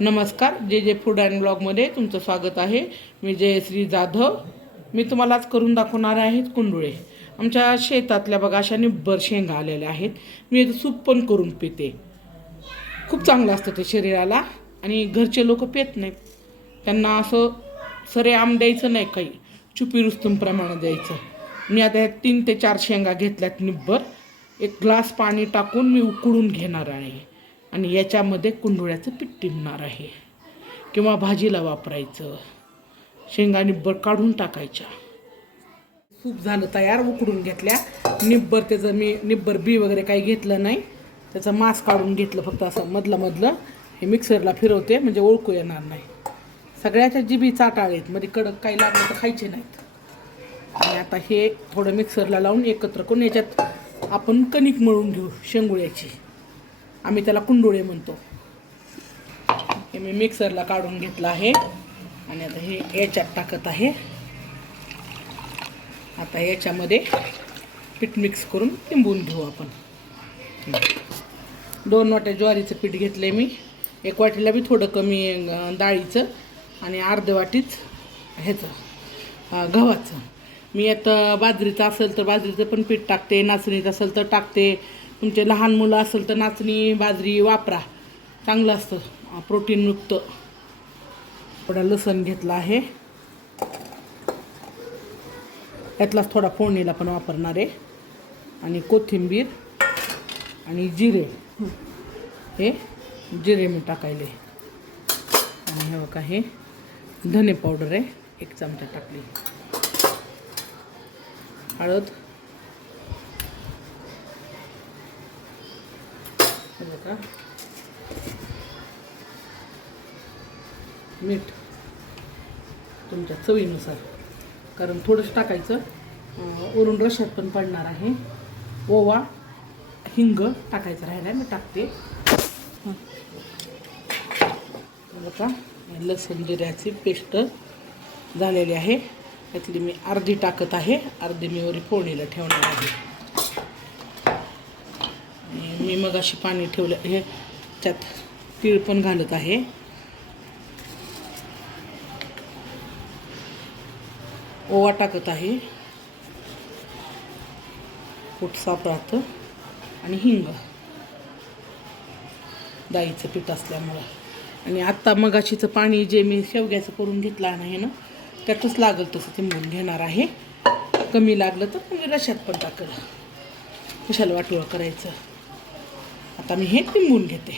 नमस्कार जे जे फूड अँड ब्लॉगमध्ये तुमचं स्वागत आहे. मी जयश्री जाधव. मी तुम्हालाच करून दाखवणार आहे कुंडुळे. आमच्या शेतातल्या बघा अशा निब्बर शेंगा आलेल्या आहेत. मी याचं सूप पण करून पिते. खूप चांगलं असतं ते शरीराला आणि घरचे लोक पित नाहीत. त्यांना असं सरे आम द्यायचं नाही काही. चुपी रुस्तुम द्यायचं. मी आता ह्या तीन ते चार शेंगा घेतल्यात निब्बर. एक ग्लास पाणी टाकून मी उकळून घेणार आहे. आणि याच्यामध्ये कुंडुळ्याचं पीठ टिमणार आहे. किंवा भाजीला वापरायचं. शेंगा निब्बर काढून टाकायच्या. सूप झालं तयार उकडून घेतल्या. निब्बर त्याचं मी निब्बर बी वगैरे काही घेतलं नाही. त्याचं मांस काढून घेतलं फक्त असं मधलं मधलं. हे मिक्सरला फिरवते म्हणजे ओळखू येणार नाही. सगळ्याच्या जिबी चाटाळेत मध्ये कडक काही लागलं तर खायचे नाहीत. आणि आता हे थोडं मिक्सरला लावून एकत्र करून याच्यात आपण कणिक मळून घेऊ शेंगुळ्याची. आम्ही त्याला कुंडोळे म्हणतो. हे मी मिक्सरला काढून घेतलं आहे. आणि आता हे याच्यात टाकत आहे. आता याच्यामध्ये पीठ मिक्स करून लिंबून घेऊ आपण. दोन वाट्या ज्वारीचं पीठ घेतलं मी. एक वाटीला बी थोडं कमी डाळीचं आणि अर्ध्या वाटीच ह्याचं गव्हाचं. मी आता बाजरीचं असेल तर बाजरीचं पण पीठ टाकते नाचणीचं असेल तर टाकते. तुमचे लहान मुलं असेल तर नाचणी बाजरी वापरा. चांगलं असतं. प्रोटीनयुक्त थोडा लसण घेतला आहे. यातलाच थोडा फोडणीला पण वापरणार आहे. आणि कोथिंबीर आणि जिरे. हे जिरे मी टाकायले. आणि हे बघा हे धने पावडर आहे. एक चमचा टाकली. हळद. बघा मीठ. तुमच्या चवीनुसार. कारण थोडंसं टाकायचं. वरून रशात पण पडणार आहे. ओवा हिंग टाकायचं राहिला मी टाकते. हे लसूण जिऱ्याची पेस्ट झालेली आहे. त्यातली मी अर्धी टाकत आहे. अर्धी मी वरी फोडणीला ठेवणार आहे. मी मग अशी पाणी ठेवलं. हे त्यात तीळ पण घालत आहे. ओवा टाकत आहे. पोट साफ राहतं. आणि हिंग. डाळीचं पीठ असल्यामुळं. आणि आत्ता मगाशीचं पाणी जे मी शेवग्याचं करून घेतलं आहे ना त्यातच लागल तसं ते म्हणून घेणार आहे. कमी लागलं तर म्हणजे रशात पण टाकलं. कशाला वाटोळ करायचं? आता मी हे तिंबून घेते.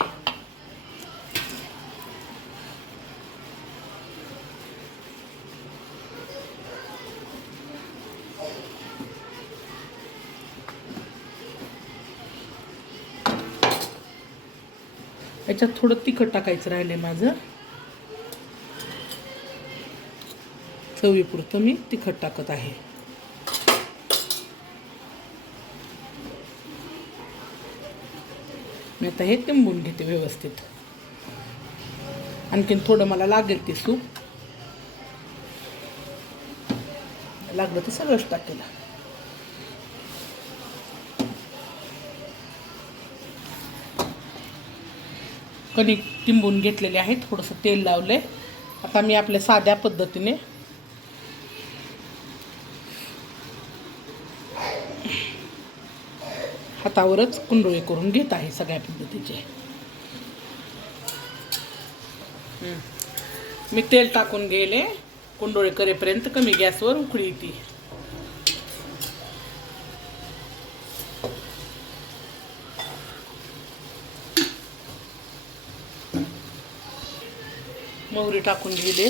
याच्यात थोडं तिखट टाकायचं राहिलं आहे माझं. चवीपुरतं मी तिखट टाकत आहे. मी आता हे तिंबून घेते व्यवस्थित. आणखीन थोडं मला लागेल ते सूप. लागलं तर सगळंच टाकेल. कणिक टिंबून घेतलेले आहे थोडंसं तेल लावलं आहे आता मी आपल्या साध्या पद्धतीने हातावरच कुंडोळे करून घेत आहे सगळ्या पद्धतीचे. मी तेल टाकून गेले कुंडोळे करेपर्यंत कमी गॅसवर उकळी येते. मोहरी टाकून घेले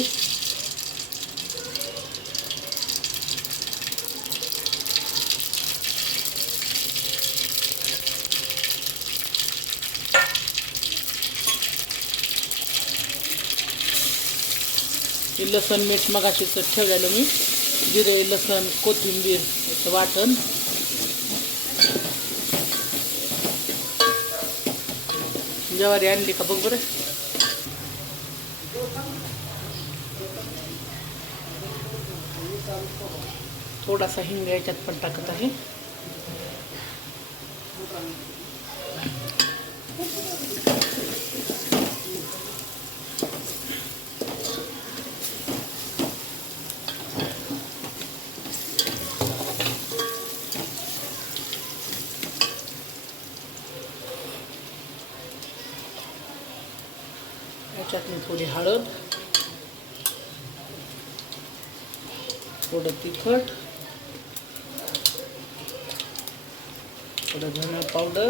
लसण मीठ मगाशीच ठेवलेलं मी. जिरे लसण कोथिंबीर याचं वाटण. ज्वारी आणली का बघ बरं. थोडासा हिंग याच्यात पण टाकत आहे. थोडी हळद थोडं तिखट थोडं धना पावडर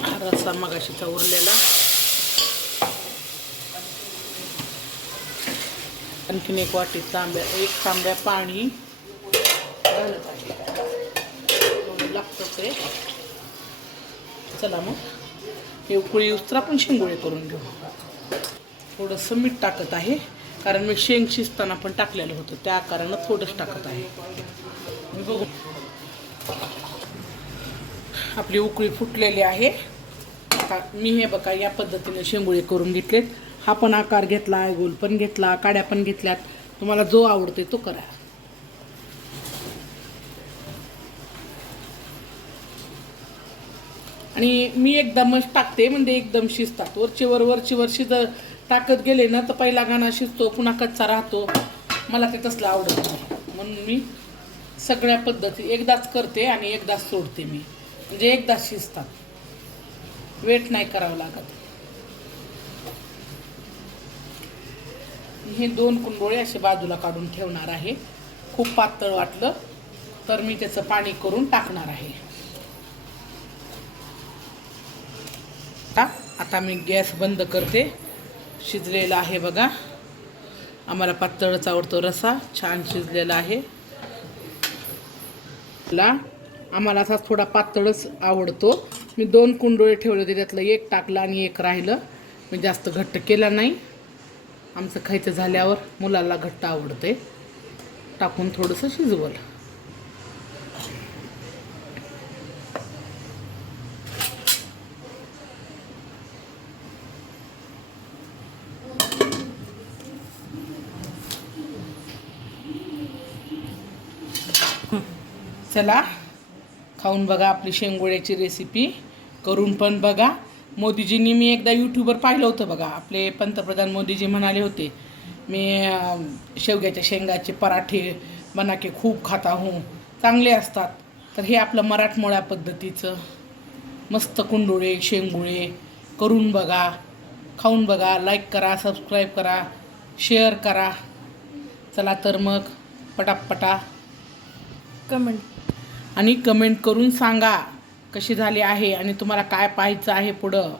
हा रस्सा मगाशीचा उरलेला. आणखीन एक वाटी तांब्या एक तांब्या पाणी घालत आहे. चला मग. हे उकळी उचरा आपण शेंगोळे करून घेऊ. थोडंसं मीठ टाकत आहे कारण मी शेंग शिजताना पण टाकलेलं होतं. त्या आकारानं थोडंच टाकत आहे. मी बघू. आपली उकळी फुटलेली आहे. आता मी हे बघा या पद्धतीने शेंगोळे करून घेतलेत. हा पण आकार घेतला गोल पण घेतला काड्या पण घेतल्यात. तुम्हाला जो आवडते तो करा. आणि मी एकदमच टाकते म्हणजे एकदम शिजतात. वरची वरचीवर वरची शिज टाकत गेले ना तर पहिला गाणा शिजतो पुन्हा कच्चा राहतो. मला ते तसलं आवडत नाही. म्हणून मी सगळ्या पद्धती एकदाच करते आणि एकदाच सोडते मी. म्हणजे एकदाच शिजतात. वेट नाही करावं लागत. हे दोन कुंडोळे असे बाजूला काढून ठेवणार आहे. खूप पातळ वाटलं तर मी त्याचं पाणी करून टाकणार आहे. आता मी गॅस बंद करते. शिजलेला आहे बघा. आम्हाला पातळच आवडतो रसा छान शिजलेला आहे. ला आम्हाला असा थोडा पातळच आवडतो. मी दोन कुंडोळे ठेवले होते त्यातलं एक टाकलं आणि एक राहिलं. मी जास्त घट्ट केला नाही. आमचं खायचं झाल्यावर मुलाला घट्ट आवडते टाकून थोडंसं शिजवलं. चला खाऊन बघा आपली शेंगोळ्याची रेसिपी करून पण बघा. मोदीजींनी मी एकदा यूट्यूबवर पाहिलं होतं बघा. आपले पंतप्रधान मोदीजी म्हणाले होते मी शेवग्याच्या शेंगाचे पराठे बना के खूप खाता हूं. चांगले असतात. तर हे आपलं मराठमोळ्या पद्धतीचं मस्त कुंडोळे शेंगुळे करून बघा. खाऊन बघा. लाईक करा सबस्क्राईब करा शेअर करा. चला तर मग पटापटा. कमेंट. आणि कमेंट करून सांगा कशी झाली आहे आणि तुम्हाला काय पाहायचं आहे पुढं.